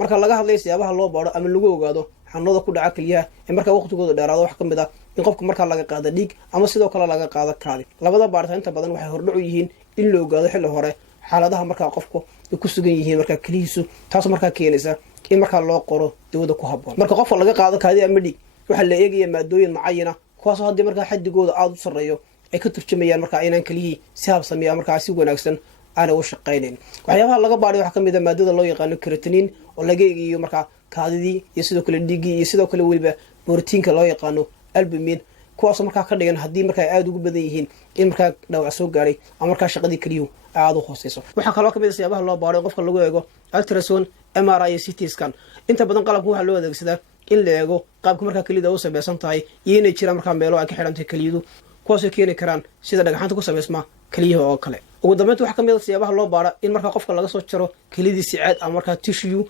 marka laga hadlayo siyaabaha loo baaro ama lagu ogaado xanuunada ku dhaca kaliyaha ee marka waqtigooda dheeraado wax kamid ah in qofka marka laga qaado dhiig ama sidoo kale laga qaado kaadi labada baaritaanka badan waxay hordhac u yihiin in loo ogaado xilli hore xaaladaha marka qofku ku sugan yihiin marka kaliyihiisu taas marka keenaysa in marka loo qoro dawada ku habboon marka qofka laga qaado kaadi ama dhiig waxa la eegaya maadooyin macayina kuwaas hadii marka xadigooda aad u sareeyo ay ka turjumayaan marka inaan kaliyii si habsamiya marka si wanaagsan aan u shaqeynin waxyaabaha laga baaray waxa kamid ah maadada loo yaqaan creatinine oo laga eegayo marka kaadidii iyo sidoo kale dhiigii iyo sidoo kale waliba borotiinka loo yaqaan albumin kuwaas marka ka dhigan hadii marka aad ugu badan yihiin in marka dhaawac soo gaaray ama marka shaqadii kaliyu aad u hooseyso waxa kale oo kamid ah siyaabaha loo baaray qofka lagu eego ultrasound MRI iyo CT scan inta badan qalabka waxa loo adeegsadaa in la eego qaabka marka kalida uu sameeysan tahay iyo inay jiraan marka meelo ay ka xirantay kaliyadu kuwaas oo keeni karaan sida dhagaxanta ku sameysma kaliyaha oo kale ugu dambeyntii waxa kamid ah siyaabaha loo baaro in marka qofka laga soo jaro kalidii si caad ama marka tissue